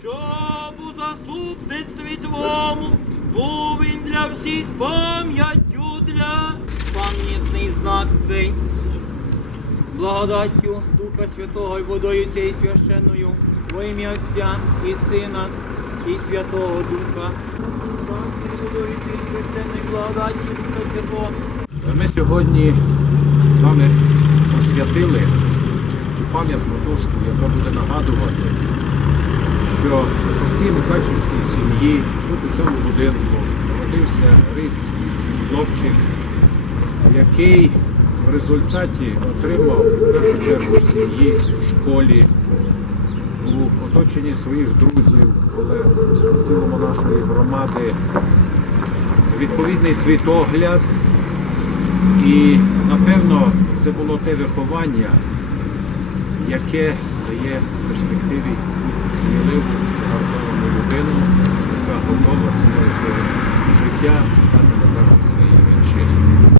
щоб у заступництві Твому був він для всіх пам'яттю для пам'ятний знак цей. Благодаттю Духа Святого і водою цією священною, во ім'я Отця і Сина і Святого Духа. Ми сьогодні з вами освятили цю пам'ятну дошку, яка буде нагадувати, що простій Мукачівській сім'ї, у цьому будинку, народився рис хлопчик, який в результаті отримав в першу чергу в сім'ї, в школі, у оточенні своїх друзів, коли в цілому нашої громади відповідний світогляд. І напевно це було те виховання, яке дає перспективі Yeah.